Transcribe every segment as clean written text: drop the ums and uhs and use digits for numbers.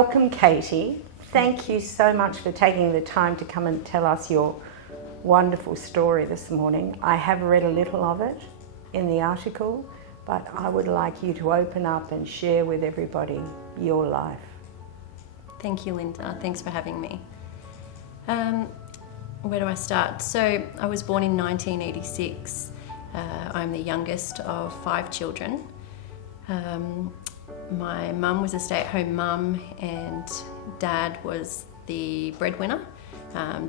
welcome, Katie. Thank you so much for taking the time to come and tell us your wonderful story this morning. I have read a little of it in the article, but I would like you to open up and share with everybody your life. Thank you, Linda. Thanks for having me. Where do I start? So I was born in 1986. I'm the youngest of 5 children. My mum was a stay-at-home mum and Dad was the breadwinner.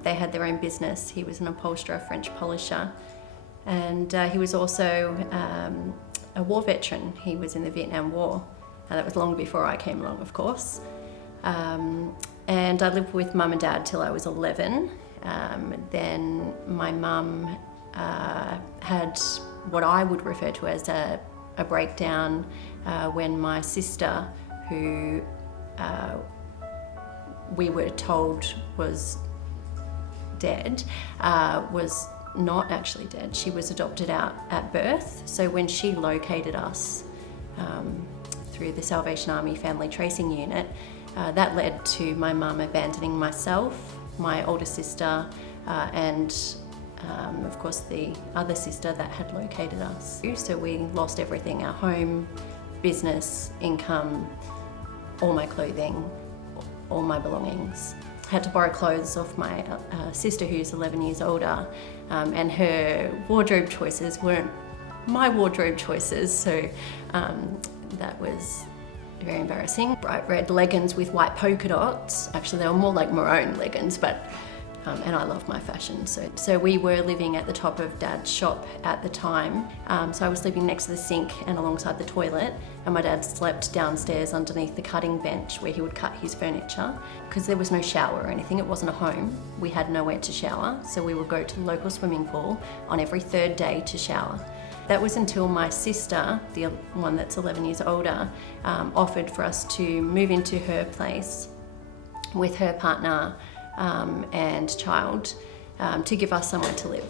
They had their own business. He was an upholsterer, French polisher, and he was also a war veteran. He was in the Vietnam War. That was long before I came along, of course. And I lived with Mum and Dad till I was 11. Then my mum had what I would refer to as a breakdown when my sister, who we were told was dead, was not actually dead. She was adopted out at birth. So when she located us through the Salvation Army Family Tracing Unit, that led to my mum abandoning myself, my older sister, and of course the other sister that had located us. So we lost everything, our home, business, income, all my clothing, all my belongings. Had to borrow clothes off my sister, who's 11 years older, and her wardrobe choices weren't my wardrobe choices, so that was very embarrassing. Bright red leggings with white polka dots. Actually, they were more like maroon leggings, but and I love my fashion. So we were living at the top of Dad's shop at the time. So I was sleeping next to the sink and alongside the toilet, and my dad slept downstairs underneath the cutting bench where he would cut his furniture. Because there was no shower or anything, it wasn't a home, we had nowhere to shower, so we would go to the local swimming pool on every third day to shower. That was until my sister, the one that's 11 years older, offered for us to move into her place with her partner and child to give us somewhere to live.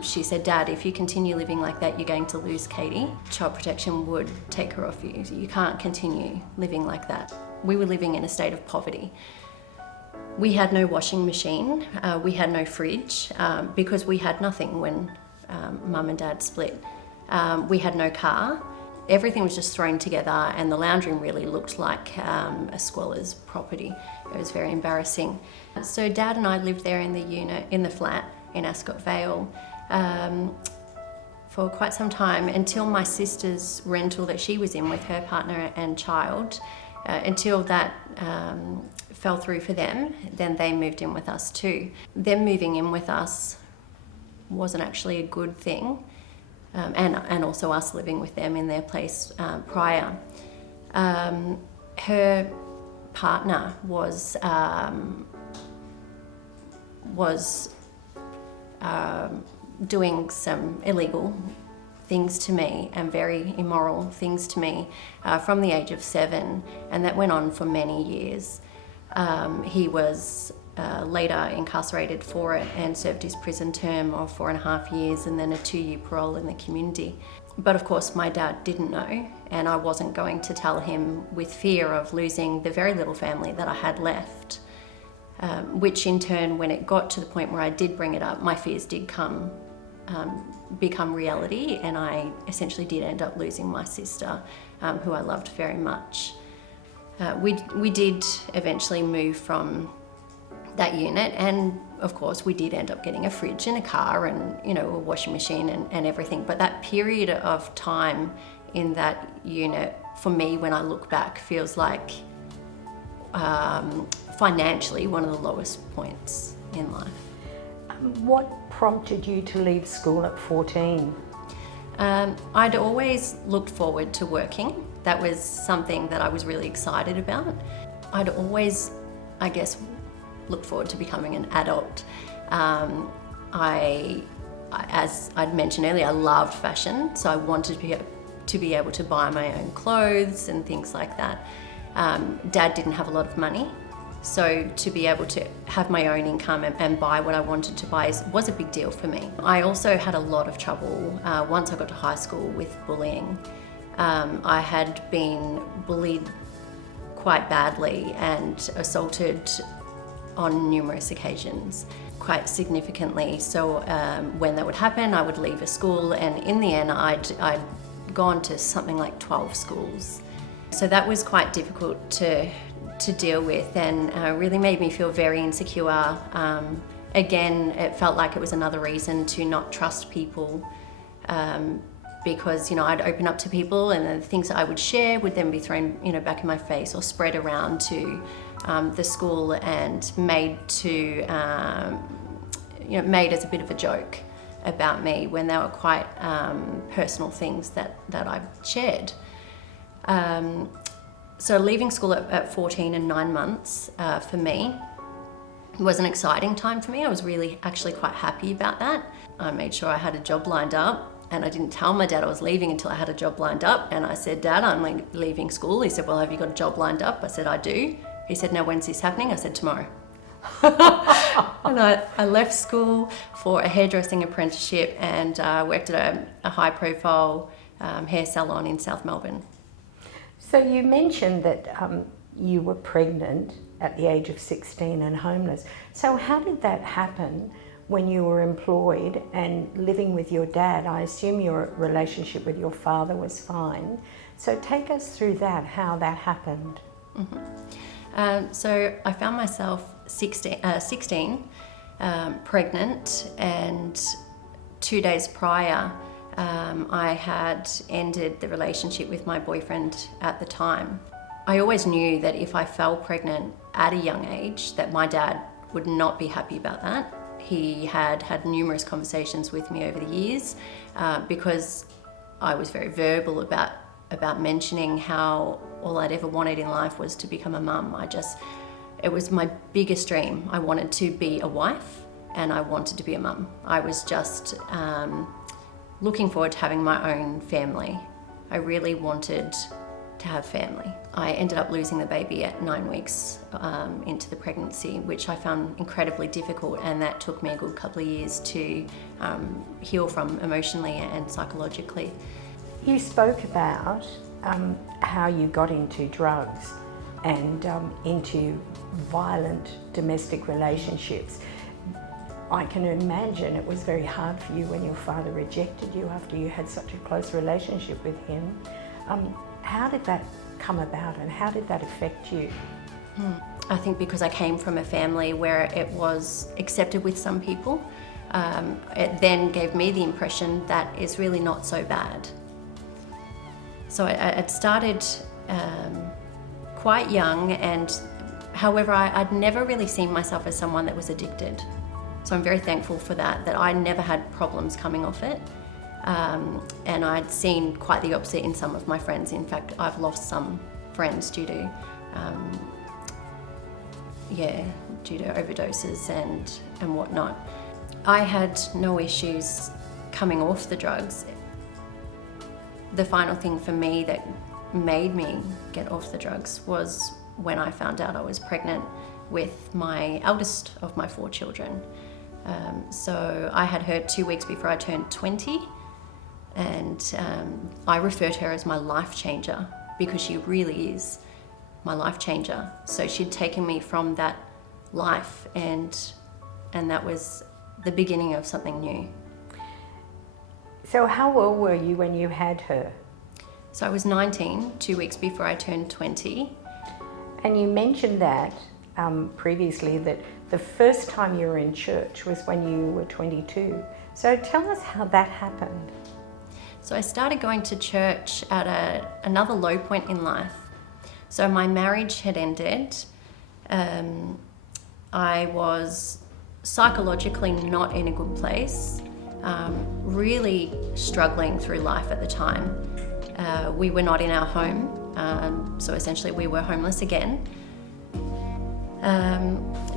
She said, "Dad, if you continue living like that, you're going to lose Katie. Child protection would take her off you. You can't continue living like that." We were living in a state of poverty. We had no washing machine, we had no fridge, because we had nothing when Mum and Dad split. We had no car. Everything was just thrown together, and the lounge room really looked like a squaller's property. It was very embarrassing. So Dad and I lived there in the unit, in the flat in Ascot Vale, for quite some time, until my sister's rental that she was in with her partner and child, until that fell through for them. Then they moved in with us too. Them moving in with us wasn't actually a good thing, and also us living with them in their place prior. Her partner was doing some illegal things to me and very immoral things to me from the age of 7, and that went on for many years. He was later incarcerated for it and served his prison term of 4.5 years and then a 2-year parole in the community. But of course my dad didn't know, and I wasn't going to tell him with fear of losing the very little family that I had left, which in turn, when it got to the point where I did bring it up, my fears did become reality, and I essentially did end up losing my sister, who I loved very much. We did eventually move from that unit, and of course we did end up getting a fridge and a car and, you know, a washing machine and everything. But that period of time in that unit, for me, when I look back, feels like financially one of the lowest points in life. What prompted you to leave school at 14? I'd always looked forward to working. That was something that I was really excited about. I'd always, I guess, looked forward to becoming an adult. As I'd mentioned earlier, I loved fashion, so I wanted to be able to buy my own clothes and things like that. Dad didn't have a lot of money, so to be able to have my own income and buy what I wanted to buy was a big deal for me. I also had a lot of trouble once I got to high school with bullying. I had been bullied quite badly and assaulted on numerous occasions, quite significantly. So when that would happen, I would leave a school, and in the end I'd gone to something like 12 schools. So that was quite difficult to deal with, and really made me feel very insecure. Again, it felt like it was another reason to not trust people, because I'd open up to people, and the things that I would share would then be thrown back in my face or spread around to the school and made as a bit of a joke about me, when they were quite personal things that I shared. So leaving school at 14 and 9 months for me was an exciting time for me. I was really actually quite happy about that. I made sure I had a job lined up, and I didn't tell my dad I was leaving until I had a job lined up. And I said, "Dad, I'm leaving school." He said, "Well, have you got a job lined up?" I said, "I do." He said, "Now, when's this happening?" I said, "Tomorrow." And I left school for a hairdressing apprenticeship and worked at a high-profile hair salon in South Melbourne. So you mentioned that you were pregnant at the age of 16 and homeless. So how did that happen when you were employed and living with your dad? I assume your relationship with your father was fine. So take us through that, how that happened. Mm-hmm. So I found myself 16 pregnant, and 2 days prior I had ended the relationship with my boyfriend at the time. I always knew that if I fell pregnant at a young age, that my dad would not be happy about that. He had numerous conversations with me over the years because I was very verbal about mentioning how all I'd ever wanted in life was to become a mum. It was my biggest dream. I wanted to be a wife, and I wanted to be a mum. I was just looking forward to having my own family. I really wanted to have family. I ended up losing the baby at 9 weeks into the pregnancy, which I found incredibly difficult, and that took me a good couple of years to heal from emotionally and psychologically. You spoke about how you got into drugs and into violent domestic relationships. I can imagine it was very hard for you when your father rejected you after you had such a close relationship with him. How did that come about, and how did that affect you? I think because I came from a family where it was accepted with some people, it then gave me the impression that it's really not so bad. So I'd started quite young, and however, I'd never really seen myself as someone that was addicted. So I'm very thankful for that I never had problems coming off it. And I'd seen quite the opposite in some of my friends. In fact, I've lost some friends due to overdoses and whatnot. I had no issues coming off the drugs. The final thing for me that made me get off the drugs was when I found out I was pregnant with my eldest of my 4 children. So I had her 2 weeks before I turned 20, and I refer to her as my life changer because she really is my life changer. So she'd taken me from that life, and that was the beginning of something new. So how old were you when you had her? So I was 19, 2 weeks before I turned 20. And you mentioned that previously, that the first time you were in church was when you were 22. So tell us how that happened. So I started going to church at another low point in life. So my marriage had ended. I was psychologically not in a good place, really struggling through life at the time. We were not in our home, so essentially we were homeless again.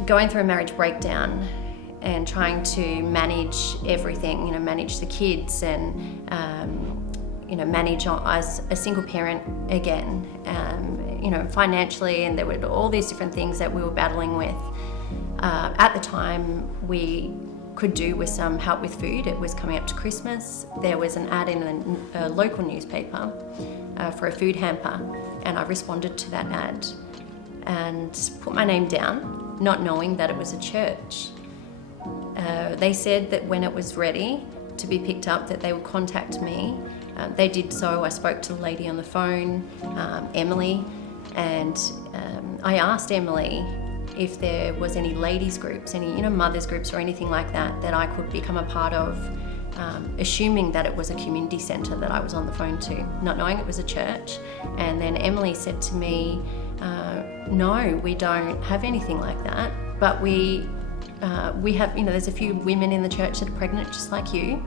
Going through a marriage breakdown and trying to manage everything, manage the kids and, manage as a single parent again, financially, and there were all these different things that we were battling with. At the time, we could do with some help with food. It was coming up to Christmas. There was an ad in a local newspaper for a food hamper, and I responded to that ad and put my name down, not knowing that it was a church. They said that when it was ready to be picked up, that they would contact me. They did so. I spoke to the lady on the phone, Emily, and I asked Emily if there was any ladies groups, any mothers groups or anything like that I could become a part of, assuming that it was a community centre that I was on the phone to, not knowing it was a church. And then Emily said to me, no, we don't have anything like that, but we have, there's a few women in the church that are pregnant just like you,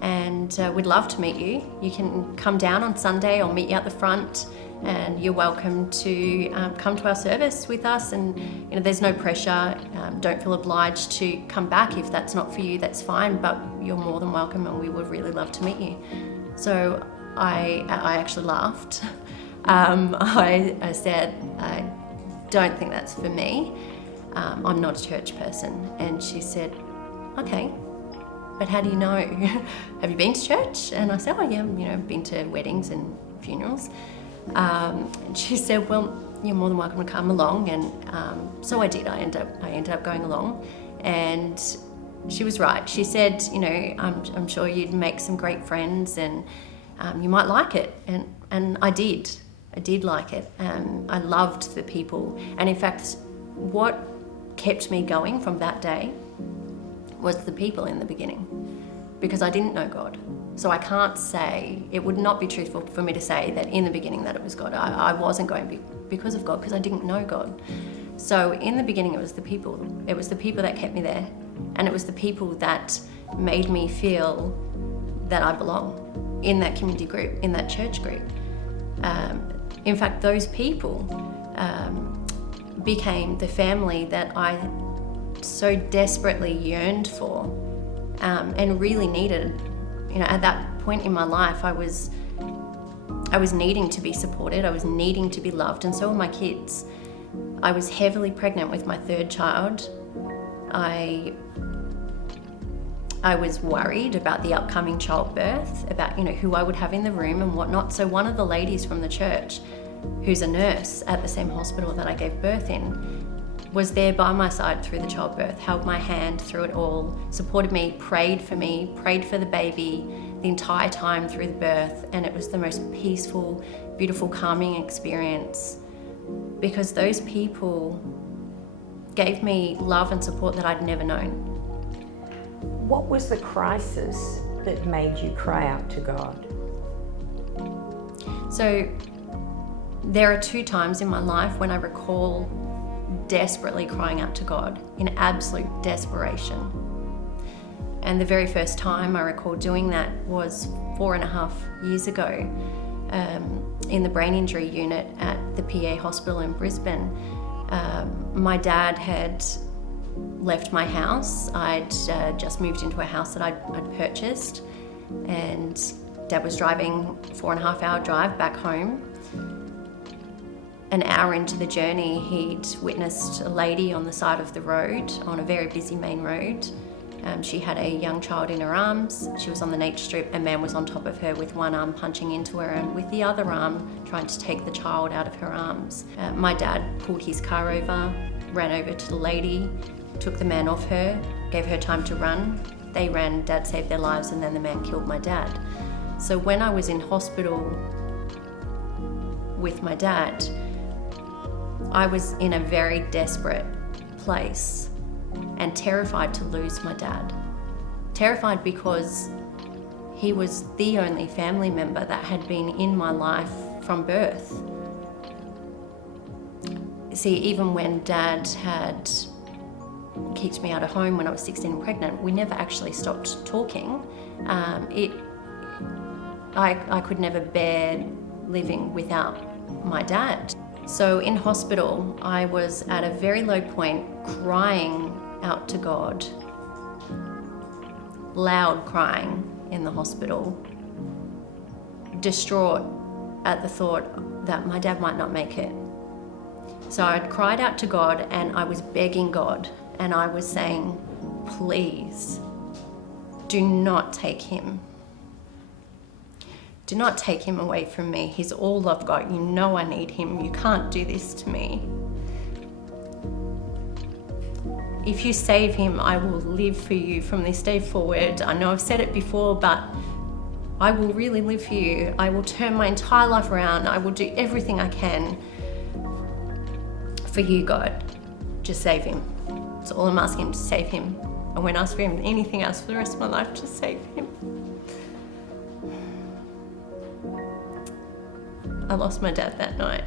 and we'd love to meet you. You can come down on Sunday, I'll meet you at the front, and you're welcome to come to our service with us, and there's no pressure. Don't feel obliged to come back. If that's not for you, that's fine, but you're more than welcome, and we would really love to meet you. So I actually laughed. I said, I don't think that's for me. I'm not a church person. And she said, okay, but how do you know? Have you been to church? And I said, oh yeah, been to weddings and funerals. And she said, well, you're more than welcome to come along. And so I did. I ended up going along, and she was right. She said, I'm sure you'd make some great friends, and you might like it. And I did. I did like it. I loved the people. And in fact, what kept me going from that day was the people in the beginning, because I didn't know God. So I can't say, it would not be truthful for me to say that in the beginning that it was God. I wasn't going because of God, because I didn't know God. So in the beginning, it was the people. It was the people that kept me there. And it was the people that made me feel that I belong in that community group, in that church group. In fact, those people became the family that I so desperately yearned for, and really needed. At that point in my life, I was needing to be supported, I was needing to be loved, and so were my kids. I was heavily pregnant with my third child. I was worried about the upcoming childbirth, about who I would have in the room and whatnot. So one of the ladies from the church, who's a nurse at the same hospital that I gave birth in, was there by my side through the childbirth, held my hand through it all, supported me, prayed for the baby the entire time through the birth. And it was the most peaceful, beautiful, calming experience, because those people gave me love and support that I'd never known. What was the crisis that made you cry out to God? So there are 2 times in my life when I recall desperately crying out to God in absolute desperation. And the very first time I recall doing that was 4.5 years ago, in the brain injury unit at the PA hospital in Brisbane. My dad had left my house. I'd just moved into a house that I'd purchased, and Dad was driving 4.5 hour drive back home. An hour into the journey, he'd witnessed a lady on the side of the road, on a very busy main road. She had a young child in her arms. She was on the nature strip. A man was on top of her with one arm punching into her, and with the other arm trying to take the child out of her arms. My dad pulled his car over, ran over to the lady, took the man off her, gave her time to run. They ran, Dad saved their lives, and then the man killed my dad. So when I was in hospital with my dad, I was in a very desperate place and terrified to lose my dad. Terrified because he was the only family member that had been in my life from birth. See, even when Dad had kicked me out of home when I was 16 and pregnant, we never actually stopped talking. I could never bear living without my dad. So in hospital, I was at a very low point, crying out to God, loud crying in the hospital, distraught at the thought that my dad might not make it. So I'd cried out to God, and I was begging God, and I was saying, please, do not take him. do not take him away from me. He's all I've got. You know I need him. You can't do this to me. If you save him, I will live for you from this day forward. I know I've said it before, but I will really live for you. I will turn my entire life around. I will do everything I can for you, God. Just save him. That's all I'm asking, to save him. I won't ask for him anything else for the rest of my life, just save him. I lost my dad that night.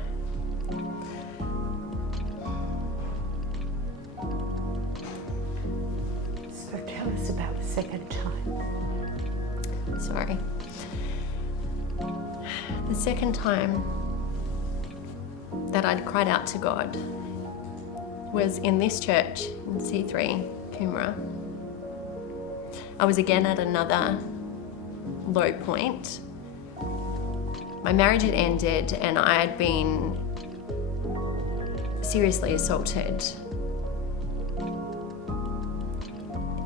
So tell us about the second time. Sorry. The second time that I'd cried out to God was in this church in C3, Coomera. I was again at another low point. My marriage had ended and I had been seriously assaulted.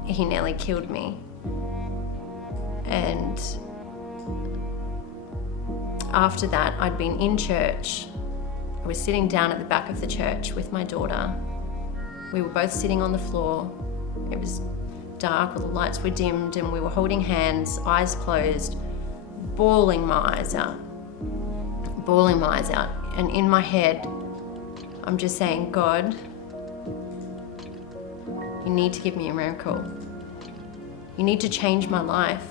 He nearly killed me. And after that, I'd been in church. I was sitting down at the back of the church with my daughter. We were both sitting on the floor. It was dark, all the lights were dimmed, and we were holding hands, eyes closed, bawling my eyes out. And in my head, I'm just saying, God, you need to give me a miracle. You need to change my life.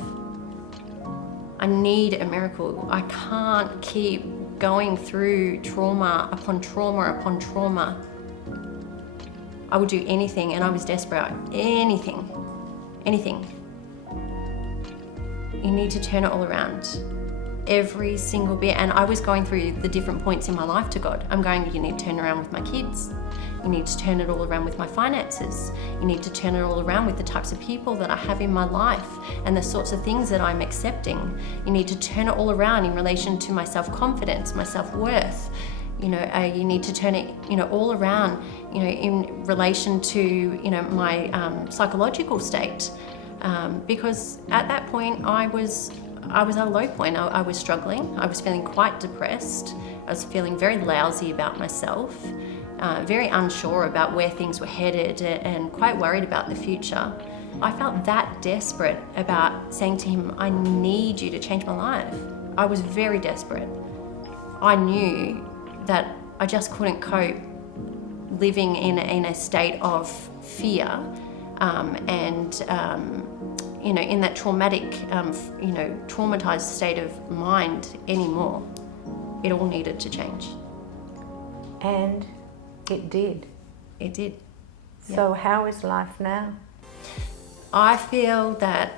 I need a miracle. I can't keep going through trauma upon trauma upon trauma. I would do anything, and I was desperate. Anything. You need to turn it all around. Every single bit. And I was going through the different points in my life to God. I'm going, you need to turn around with my kids. You need to turn it all around with my finances. You need to turn it all around with the types of people that I have in my life and the sorts of things that I'm accepting. You need to turn it all around in relation to my self-confidence, my self-worth. You need to turn it, all around, in relation to, my psychological state. Because at that point, I was at a low point. I was struggling. I was feeling quite depressed. I was feeling very lousy about myself, very unsure about where things were headed, and quite worried about the future. I felt that desperate about saying to him, I need you to change my life. I was very desperate. I knew that I just couldn't cope living in a state of fear in that traumatic, traumatized state of mind anymore. It all needed to change. And it did. It did. So how is life now? I feel that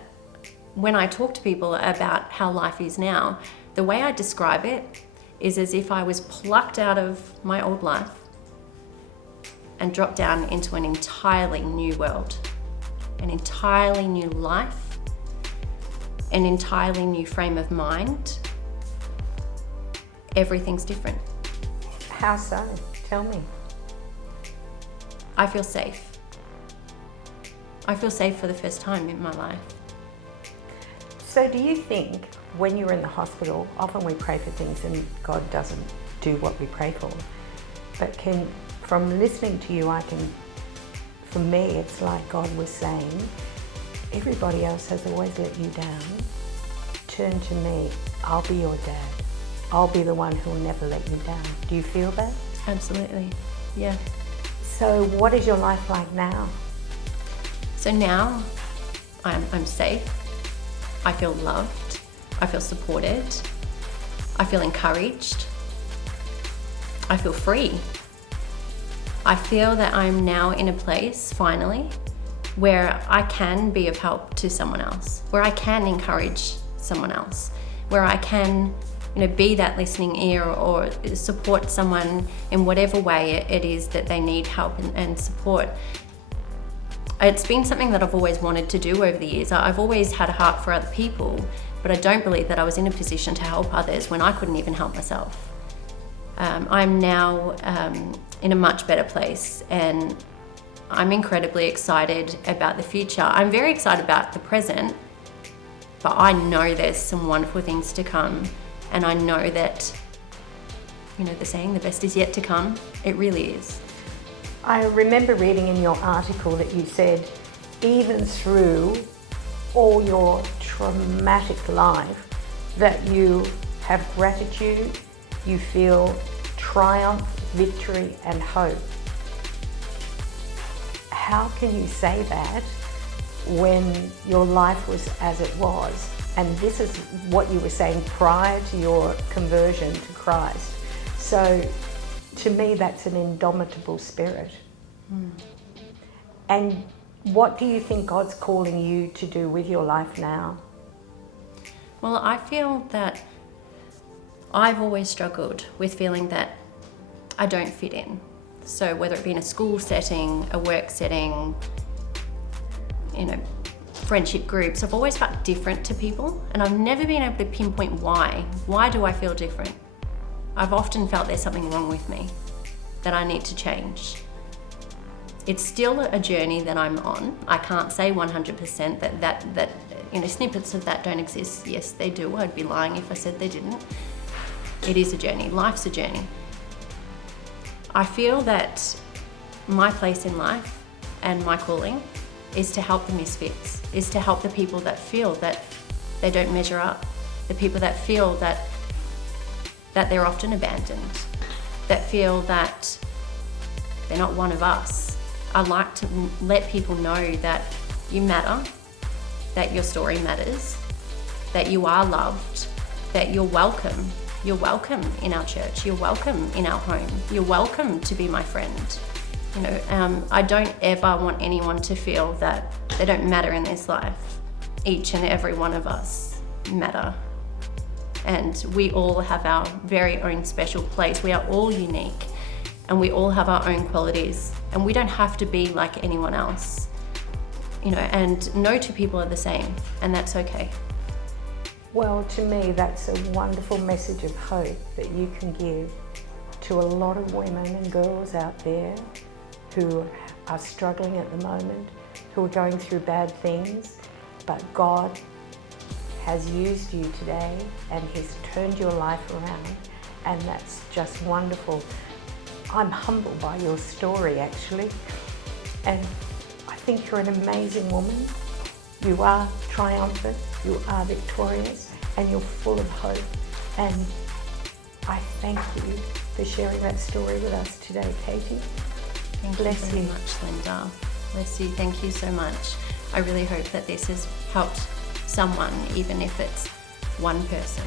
when I talk to people about how life is now, the way I describe it is as if I was plucked out of my old life and dropped down into an entirely new world, an entirely new life, an entirely new frame of mind. Everything's different. How so? Tell me. I feel safe. I feel safe for the first time in my life. So do you think when you're in the hospital, often we pray for things and God doesn't do what we pray for, but from listening to you, for me, it's like God was saying, everybody else has always let you down. Turn to me. I'll be your dad. I'll be the one who will never let you down. Do you feel that? Absolutely, yeah. So what is your life like now? So now I'm safe. I feel loved. I feel supported. I feel encouraged. I feel free. I feel that I'm now in a place, finally, where I can be of help to someone else, where I can encourage someone else, where I can, be that listening ear or support someone in whatever way it is that they need help and support. It's been something that I've always wanted to do over the years. I've always had a heart for other people, but I don't believe that I was in a position to help others when I couldn't even help myself. I'm now in a much better place, and I'm incredibly excited about the future. I'm very excited about the present, But I know there's some wonderful things to come, and I know that, you know, the saying, the best is yet to come. It really is. I remember reading in your article that you said, even through all your traumatic life, that you have gratitude, you feel triumph, victory, and hope. How can you say that when your life was as it was? And this is what you were saying prior to your conversion to Christ. So to me, that's an indomitable spirit. And what do you think God's calling you to do with your life now? Well, I feel that I've always struggled with feeling that I don't fit in. So whether it be in a school setting, a work setting, you know, friendship groups, I've always felt different to people, and I've never been able to pinpoint why. Why do I feel different? I've often felt there's something wrong with me that I need to change. It's still a journey that I'm on. I can't say 100% that you know, snippets of that don't exist. Yes, they do. I'd be lying if I said they didn't. It is a journey. Life's a journey. I feel that my place in life and my calling is to help the misfits, is to help the people that feel that they don't measure up, the people that feel that they're often abandoned, that feel that they're not one of us. I like to let people know that you matter, that your story matters, that you are loved, that you're welcome. You're welcome in our church, you're welcome in our home, you're welcome to be my friend. You know, I don't ever want anyone to feel that they don't matter in this life. Each and every one of us matter. And we all have our very own special place. We are all unique, and we all have our own qualities, and we don't have to be like anyone else. You know, and no two people are the same, and that's okay. Well, to me, that's a wonderful message of hope that you can give to a lot of women and girls out there who are struggling at the moment, who are going through bad things, but God has used you today and He's turned your life around, and that's just wonderful. I'm humbled by your story, actually, and I think you're an amazing woman. You are triumphant, you are victorious, and you're full of hope. And I thank you for sharing that story with us today, Katie. Thank you very much, Linda. Bless you. Thank you so much. I really hope that this has helped someone, even if it's one person.